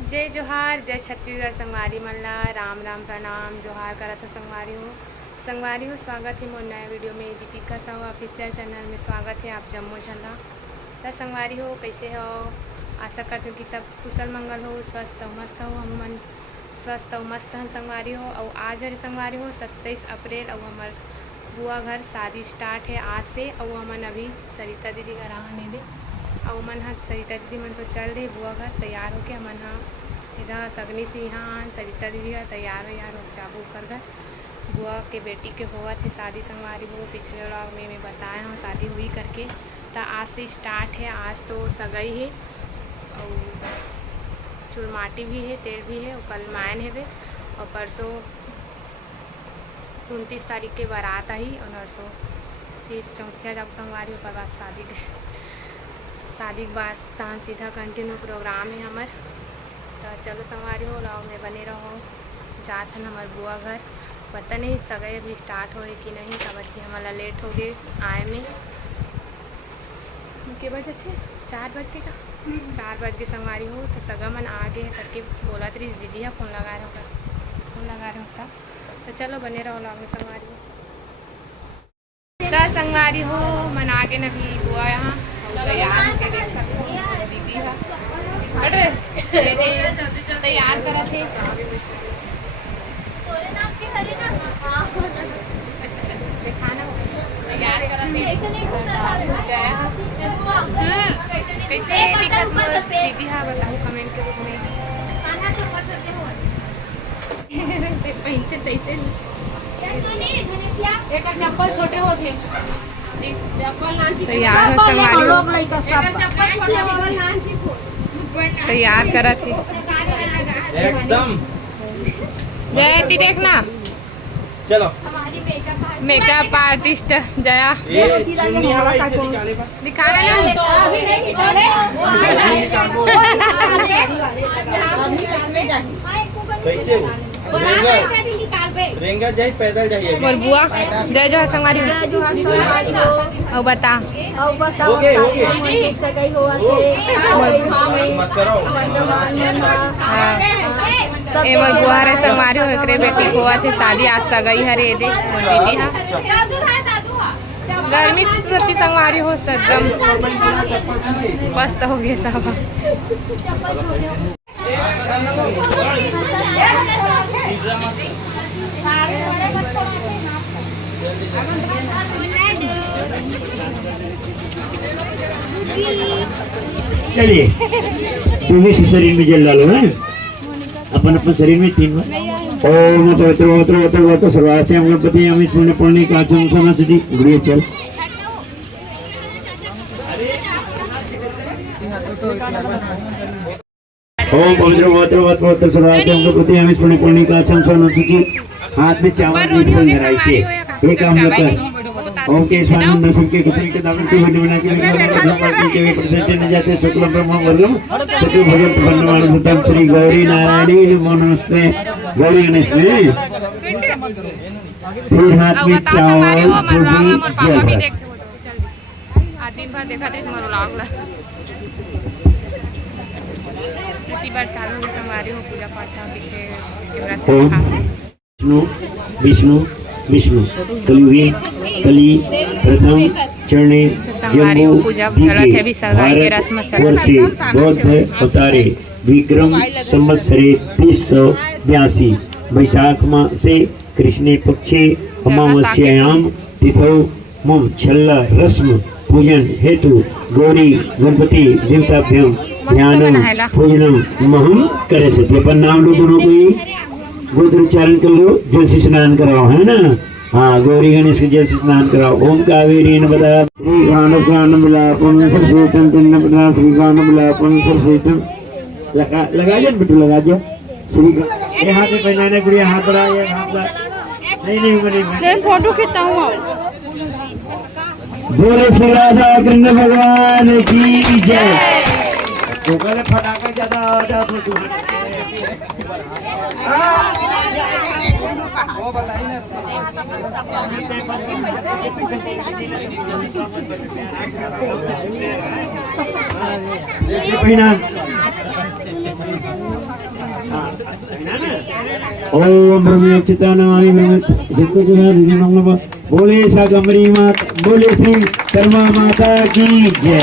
जय जोहार, जय छत्तीसगढ़। संगवारी मल्ला राम राम प्रणाम जोहार करत हो संगवारी हो। स्वागत है मोर नए वीडियो में। दीपिका साहू ऑफिशियल चैनल में स्वागत है आप जम्मो झल्ला। तो संगवारी हो, कैसे हो? आशा करती हूँ कि सब कुशल मंगल हो, स्वस्थ हो, मस्त हो। हम मन स्वस्थ और मस्त हैं संगवारी हो। और आज है संगवारी हो 27 अप्रैल और हमार बुआ घर शादी स्टार्ट है आज से। और हमन अभी सरिता दीदी घर आने दे और मन हाँ सरिता दीदी मन तो चल रही बुआ घर तैयार होके। हमन हाँ सीधा सगनी से यहाँ सरिता दीदी घर तैयार हो चाबू कर घर। बुआ के बेटी के हुआ थे शादी संगवारी हो। पिछले व्लॉग में मैं बताया हूँ शादी हुई करके। तो आज से स्टार्ट है। आज तो सगाई है और चुरमाटी भी है, तेल भी है और कल मायन है वे। और परसों 29 तारीख के बारात आई और नरसों फिर चौथिया जब संगवारी ओकर बाद शादी के बाद तहाँ सीधा कंटिन्यू प्रोग्राम है हमार। तो चलो संगवारी हो लॉग में बने रहो। जात हन हमार बुआ घर, पता नहीं सगाई अभी स्टार्ट होए कि नहीं। तब कि हमारा लेट हो गए आए में। के बजे थे 4 बज के का 4 बज के संगवारी हो। तो सगा मन आ गए करके बोला तरी दीदी है फोन लगा रहे हो। तो चलो बने रहो लॉग में संगवारी हो। तो संगवारी हो मन आ गए न भी बुआ यहाँ तैयार होके देख सकते हो। दीदी है तैयार करा थे। दिखाना तैयार करा थे कैसे दीदी हाँ बताओ कमेंट के रूप में। एक चप्पल छोटे होते तैयार हो तैयार करा थे एकदम। जयती देखना चलो मेकअप आर्टिस्ट जया दिखाना कैसे रेंगा जाए पैदल जाइए। बोल बुआ जय जोहार संगवारी और बता मत करो। एमर बुआ रे संगवारी हो एकरे बेटी हुआ थे शादी आज सगाई हरे दे दीदी हाँ गर्मी प्रति संगवारी हो सदम मस्त हो गए सब। चलिए तुम्हें शरीर में जल डालो है अपन शरीर में 3 बार ओम तो सर्वास्ते हम गणपति हमें पुण्य पुण्य का चमसना सिद्धि गुड़िया चल। ओम पवित्र सर्वास्ते हम गणपति हमें पुण्य पुण्य का चमसना सिद्धि। हाथ में चावल एक काम करता ओम के स्वामी नसुल के किसी के दामन से होने बना के प्रसन्न न जाते शुक्ल ब्रह्म वर्गम सत्य भगवत भगवान सुतम श्री गौरी नारायणी नमो नमस्ते। गौरी गणेश में फिर हाथ में चावल पापा भी देखते आज दिन भर देखा थे बार चालू संगवारी हो पूजा पाठ पीछे विष्णु विष्णु कली प्रथम चरणे वर्षे बौद्ध अवतारे विक्रम संवत्सरे 382 वैशाख मासे कृष्णे पक्षे अमावस्यायाम तिथौ मम छल्ला रस्म पूजन हेतु गौरी गणपति देवताभ्यम ध्यानम पूजनम महम करे सके। अपन नाम लो दोनों को गोत्र उच्चारण कर लो, जल से स्नान कराओ है ना। हाँ गौरी गणेश के जल से स्नान कराओ। ओम कावेरी बता श्री गान मिलापन सरस्वतम पिंड प्रदान श्री गान मिलापन सरस्वतम लगा जा बिट्टू लगा जा श्री ये हाथ में पहनाना गुड़िया हाथ बढ़ा ये हाथ नहीं फोटो खींचता हूँ। बोले श्री राधा कृष्ण भगवान की जय। तो पहले फटाका ज्यादा फोटो वो बताइए ना। ओम ब्रह्म चितानामि ब्रह्म बोले शाकंभरी माता, बोले श्री कर्मा माता की जय।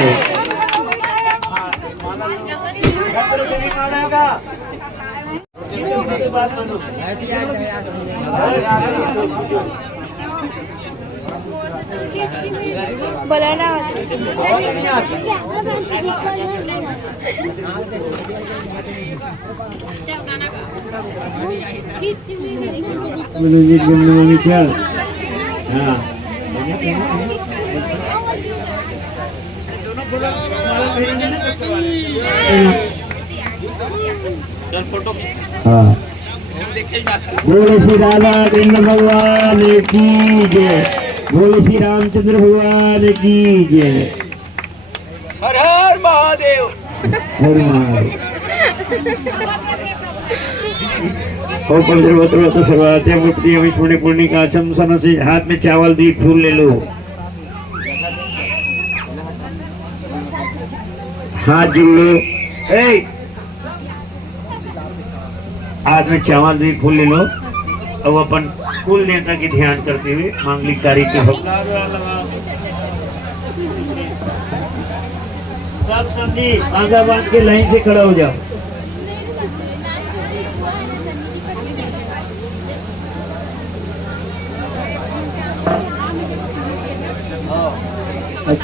हाँ, बोले श्री राधा कृष्ण भगवान की जय, बोले श्री रामचंद्र भगवान की जय। हर हर महादेव। हर महादेव। ओ पंचवत्र सर्वाते मुक्ति अभी पुण्य पुण्य का चमसन से हाथ में चावल दी फूल ले लो, हाथ जोड़ लो, हाथ में चावल दी फूल ले लो। अब अपन कुल देवता की ध्यान करते हुए मांगलिक कार्य के सब समझी आगा बांध के लाइन से खड़ा हो जाओ।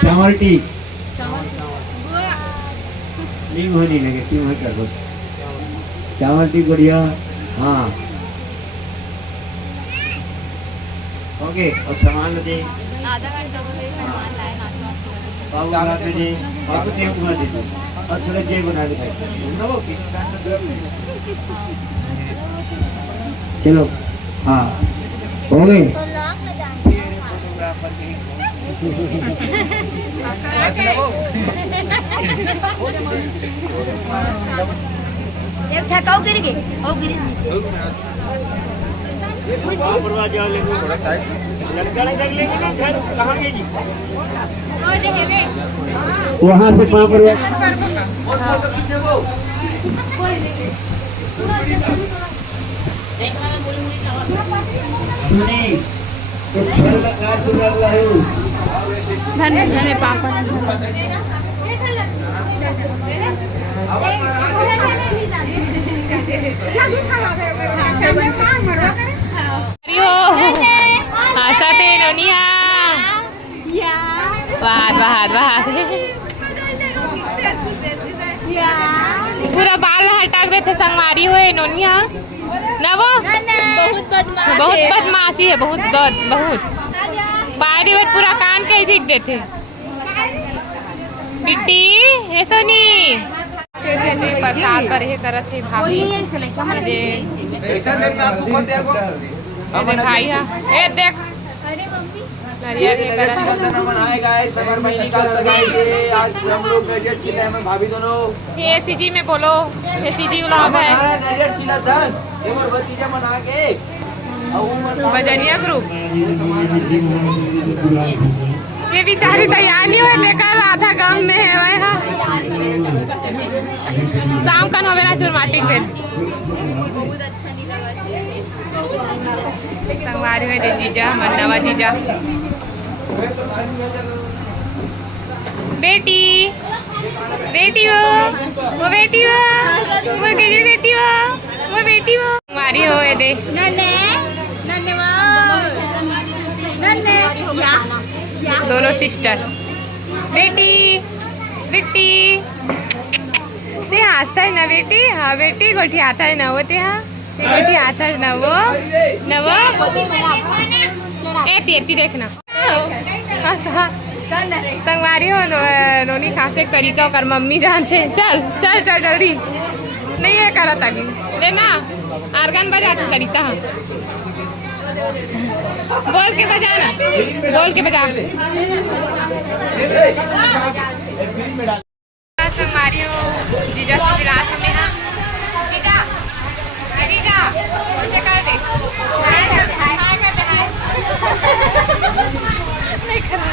चावल टी नहीं होनी लगे क्यों है क्या चावल टी बढ़िया। हाँ ओके, और सामान दे आधा घंटा बाबू रात में दे, बाबू तेल बना दे दो और थोड़ा जय बना दे ना वो किसी साथ। चलो हाँ हो गए। गिर गए वहाँ से पाँव पर धन पापा हंसते नोनिया पूरा बाल हटा देते संगवारी हुए नोनिया ना वो बहुत बदमाशी है, बहुत पारी पूरा कान के झीक देते। बिट्टी हे सोनी प्रसाद पर हे करत थे भाभी भाई ए देख नारियल हे करत भाभी दोनों ये सीजी में बोलो, ये सीजी व्लॉग है बना के बजरिया ग्रुप। ये बेचारी तैयार नहीं हुए लेकर आधा गांव में है वहाँ शाम का नवेला चुरमाटी के संगवारी में जीजा मन्नवा जीजा बेटी बेटी वो बेटी वो बेटी वो बेटी वो हमारी हो दे दोनों सिस्टर बेटी बेटी ते हंसता है ना बेटी। हाँ बेटी गोठी आता है ना वो ते हाँ गोठी आता है ना वो एती देखना संगवारी हो नोनी खासे तरीका कर मम्मी जानते हैं। चल चल चल जल्दी नहीं है करा तक लेना आर्गन बजाती सरिता बोल के बजाना बोल के बजा। संगवारी हो जीजा से विराट हमें हाँ जीजा जीजा ऐसे कर दे नहीं करा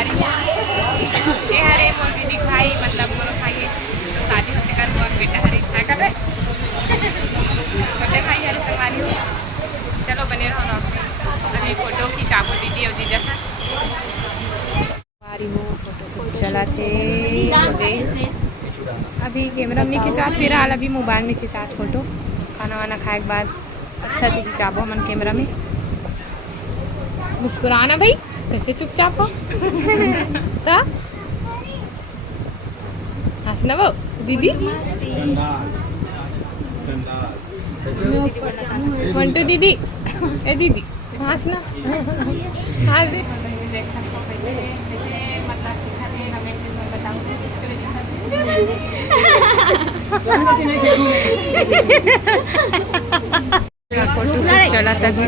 संगवारी हो ये हरे मोर दीदी भाई मतलब मोर भाई है तो शादी होते कर हुआ बेटा हरे है कर छोटे भाई हरे संगवारी हो। चलो बने रहो ना अभी फोटो खिंचाबो दीदी और जीजा सा चला चे अभी कैमरा में नहीं खिंचा फिर हाल अभी मोबाइल में खिंचा फोटो खाना वाना खाए के बाद अच्छा से खिंचाबो मन कैमरा में। मुस्कुराना भाई कैसे चुपचाप हो तो हंसना वो दीदी मंटू दीदी ए दीदी हंसना हंस दे देख सकते हो कैसे मतलब दिखाते हैं हमें मैं बताऊं चला तभी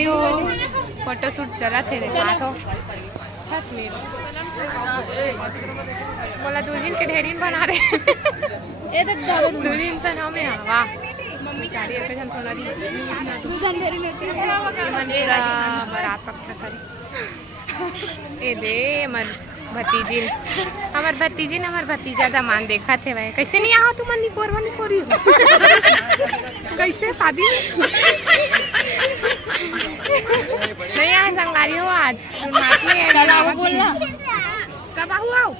फोटो शूट चला थे देखा तो छत में बोला दुल्हन के ढेरीन बना रहे दुल्हन सन हमें वाह चारी रुपये जन थोड़ा दी मंदिर बारात पक्ष करी ए दे मर भतीजी हमार भतीजा दामान देखा थे वह कैसे नहीं आओ तू मनी कोरवानी कोरी कैसे शादी नहीं आए संगवारी हो आज बोलना कब आओ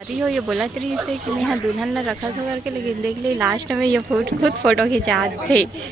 अरे हो ये बोला तरी से कि यहाँ दुल्हन ने रखा था करके लेकिन देख ली लास्ट में ये खुद फोटो खिंचा थे